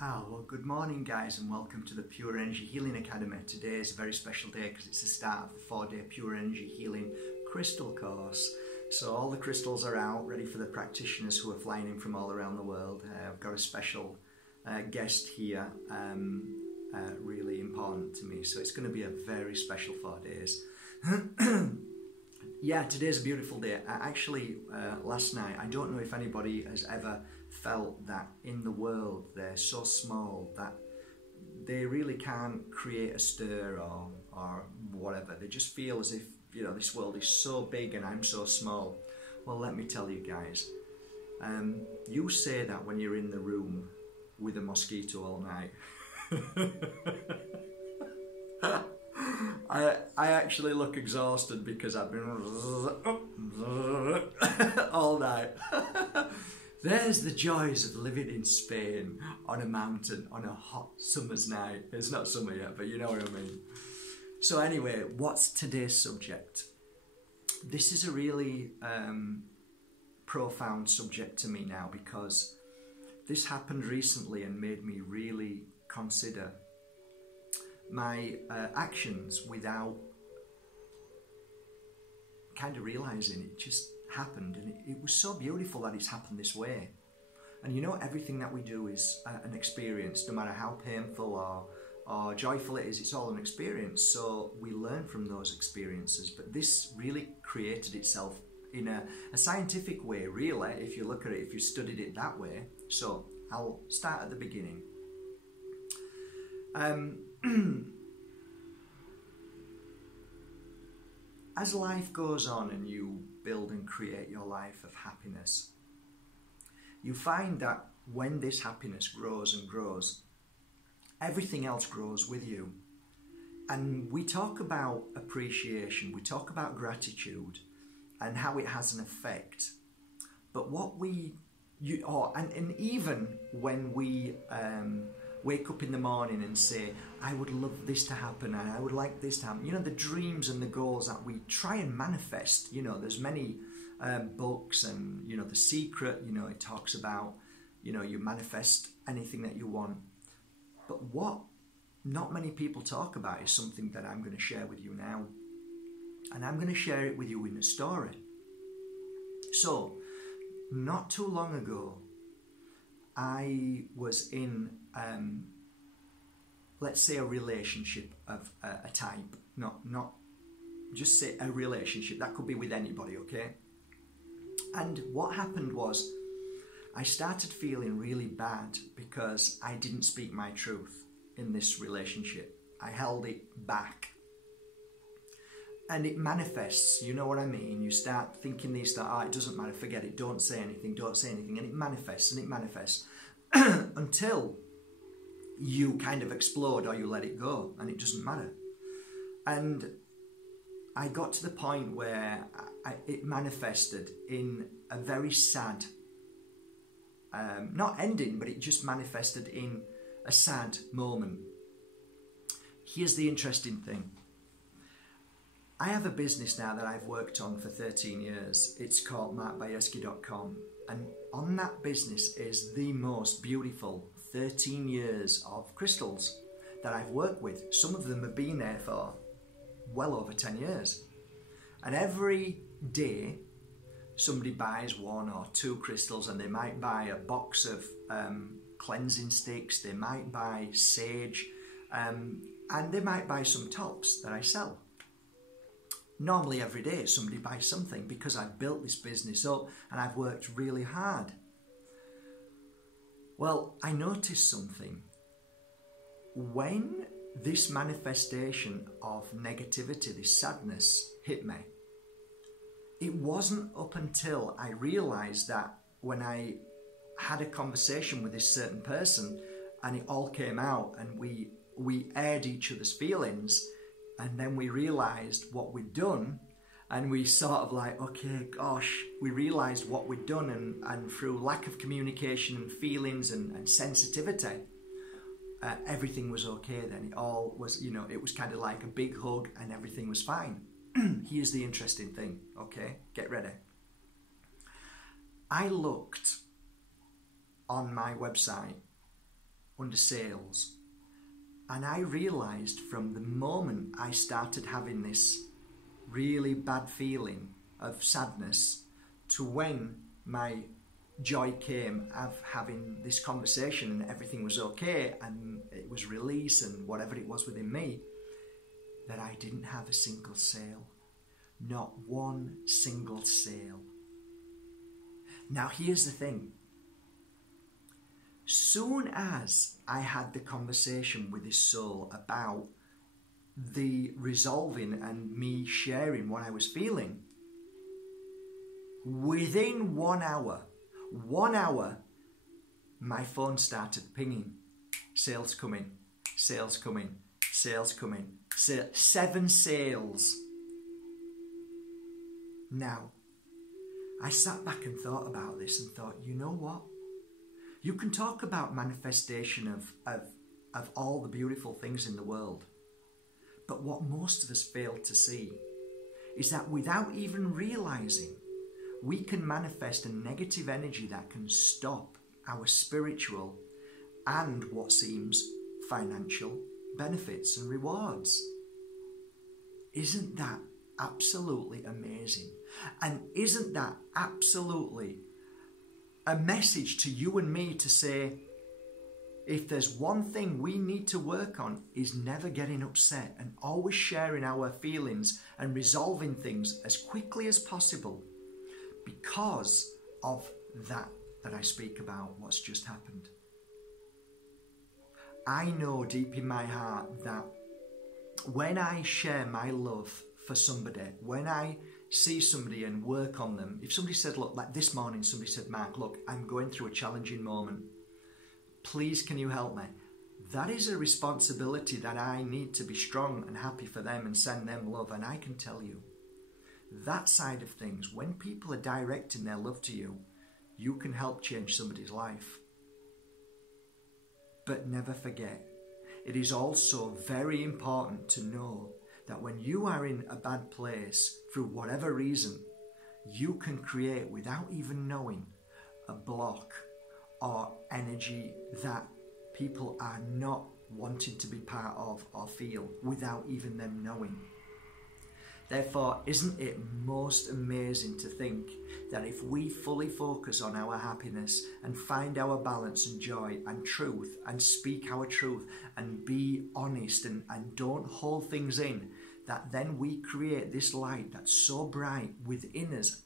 Well, good morning guys, and welcome to the Pure Energy Healing Academy. Today is a very special day because it's the start of the 4-day Pure Energy Healing Crystal course. So all the crystals are out, ready for the practitioners who are flying in from all around the world. I've got a special guest here, really important to me. So it's going to be a very special 4 days. Yeah, today's a beautiful day. Last night, I don't know if anybody has ever felt that in the world they're so small that they really can't create a stir or whatever. They just feel as if, you know, this world is so big and I'm so small. Well, let me tell you guys, you say that when you're in the room with a mosquito all night. I actually look exhausted because I've been all night. There's the joys of living in Spain on a mountain on a hot summer's night. It's not summer yet, but you know what I mean. So anyway, what's today's subject? This is a really profound subject to me now because this happened recently and made me really consider my actions without kind of realising it. Just happened, and it was so beautiful that it's happened this way. And you know, everything that we do is an experience, no matter how painful or joyful it is, it's all an experience. So we learn from those experiences, but this really created itself in a scientific way, really, if you look at it, if you studied it that way. So I'll start at the beginning. As life goes on and you build and create your life of happiness, you find that when this happiness grows and grows, everything else grows with you. And we talk about appreciation, we talk about gratitude and how it has an effect. But even when we wake up in the morning and say, I would love this to happen and I would like this to happen. You know, the dreams and the goals that we try and manifest, you know, there's many books and, you know, The Secret, you know, it talks about, you know, you manifest anything that you want. But what not many people talk about is something that I'm going to share with you now. And I'm going to share it with you in a story. So, not too long ago, I was in, let's say, a relationship of a type. Not just say a relationship. That could be with anybody, okay? And what happened was, I started feeling really bad because I didn't speak my truth in this relationship. I held it back. And it manifests, you know what I mean? You start thinking these thoughts, oh, it doesn't matter, forget it, don't say anything. And it manifests and it manifests until you kind of explode or you let it go and it doesn't matter. And I got to the point where it manifested in a very sad, not ending, but it just manifested in a sad moment. Here's the interesting thing. I have a business now that I've worked on for 13 years. It's called markbayerski.com. And on that business is the most beautiful 13 years of crystals that I've worked with. Some of them have been there for well over 10 years. And every day, somebody buys 1 or 2 crystals, and they might buy a box of cleansing sticks, they might buy sage, and they might buy some tops that I sell. Normally every day somebody buys something because I've built this business up and I've worked really hard. Well, I noticed something. When this manifestation of negativity, this sadness hit me, it wasn't up until I realised that when I had a conversation with this certain person and it all came out and we aired each other's feelings, and then we realised what we'd done, and we sort of like, okay, gosh, we realised what we'd done, and through lack of communication and feelings and sensitivity, everything was okay then. It all was, you know, it was kind of like a big hug and everything was fine. Here's the interesting thing, okay? Get ready. I looked on my website under sales. And I realised from the moment I started having this really bad feeling of sadness to when my joy came of having this conversation and everything was okay and it was release and whatever it was within me, that I didn't have a single sale. Not one single sale. Now here's the thing. Soon as I had the conversation with this soul about the resolving and me sharing what I was feeling, within 1 hour, my phone started pinging. Sales coming, sales coming, sales coming. 7 sales. Now, I sat back and thought about this and thought, you know what? You can talk about manifestation of all the beautiful things in the world. But what most of us fail to see is that without even realizing, we can manifest a negative energy that can stop our spiritual and what seems financial benefits and rewards. Isn't that absolutely amazing? And isn't that absolutely a message to you and me to say, if there's one thing we need to work on is never getting upset and always sharing our feelings and resolving things as quickly as possible because of that I speak about, what's just happened. I know deep in my heart that when I share my love for somebody, when I see somebody and work on them, if somebody said, look, like this morning, somebody said, Mark, look, I'm going through a challenging moment. Please, can you help me? That is a responsibility that I need to be strong and happy for them and send them love. And I can tell you, that side of things, when people are directing their love to you, you can help change somebody's life. But never forget, it is also very important to know that when you are in a bad place, through whatever reason, you can create, without even knowing, a block or energy that people are not wanting to be part of or feel without even them knowing. Therefore, isn't it most amazing to think that if we fully focus on our happiness and find our balance and joy and truth and speak our truth and be honest and don't hold things in, that then we create this light that's so bright within us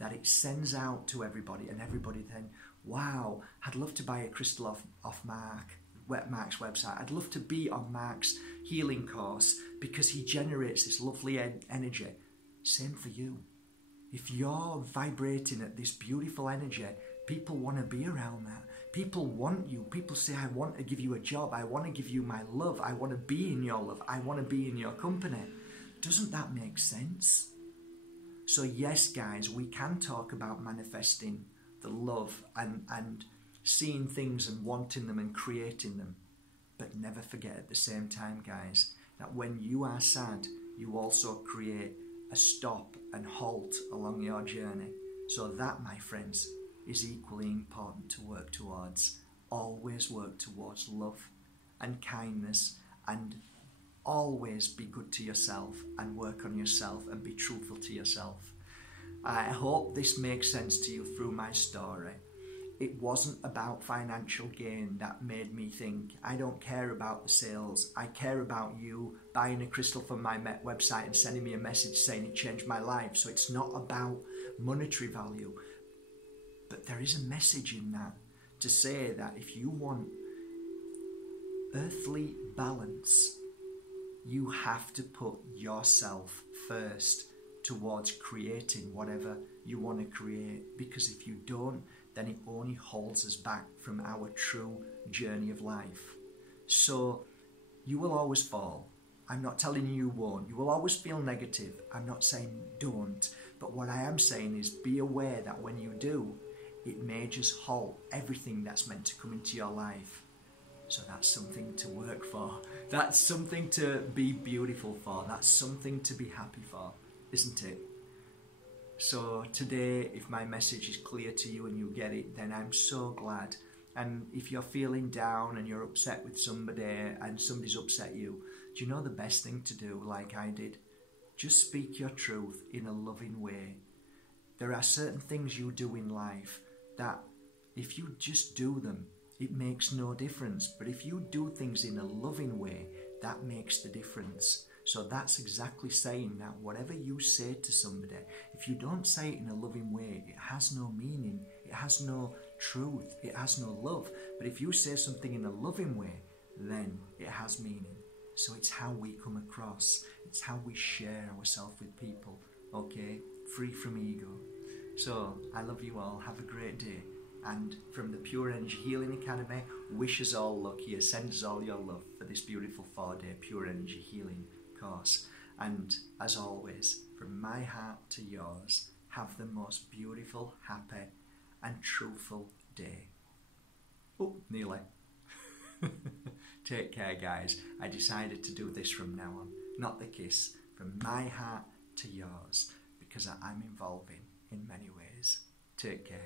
that it sends out to everybody, and everybody then, wow, I'd love to buy a crystal off Mark's website. I'd love to be on Mark's healing course because he generates this lovely energy. Same for you. If you're vibrating at this beautiful energy, people want to be around that. People want you. People say, I want to give you a job. I want to give you my love. I want to be in your love. I want to be in your company. Doesn't that make sense? So yes, guys, we can talk about manifesting the love and seeing things and wanting them and creating them. But never forget at the same time, guys, that when you are sad, you also create a stop and halt along your journey. So that, my friends, is equally important to work towards. Always work towards love and kindness, and always be good to yourself and work on yourself and be truthful to yourself. I hope this makes sense to you through my story. It wasn't about financial gain that made me think, I don't care about the sales. I care about you buying a crystal from my website and sending me a message saying it changed my life. So it's not about monetary value. But there is a message in that to say that if you want earthly balance, you have to put yourself first towards creating whatever you want to create. Because if you don't, then it only holds us back from our true journey of life. So you will always fall. I'm not telling you you won't. You will always feel negative. I'm not saying don't. But what I am saying is be aware that when you do, it may just halt everything that's meant to come into your life. So that's something to work for. That's something to be beautiful for. That's something to be happy for, isn't it? So today, if my message is clear to you and you get it, then I'm so glad And if you're feeling down and you're upset with somebody and somebody's upset you, do you know the best thing to do, like I did? Just speak your truth in a loving way. There are certain things you do in life that if you just do them, it makes no difference. But if you do things in a loving way, that makes the difference. So that's exactly saying that whatever you say to somebody, if you don't say it in a loving way, it has no meaning, it has no truth, it has no love. But if you say something in a loving way, then it has meaning. So it's how we come across, it's how we share ourselves with people, okay? Free from ego. So I love you all, have a great day. And from the Pure Energy Healing Academy, wish us all luck here, send us all your love for this beautiful 4-day Pure Energy Healing course. And as always, from my heart to yours, have the most beautiful, happy and truthful day. Oh, nearly. Take care, guys. I decided to do this from now on, not the kiss, from my heart to yours, because I'm involving in many ways. Take care.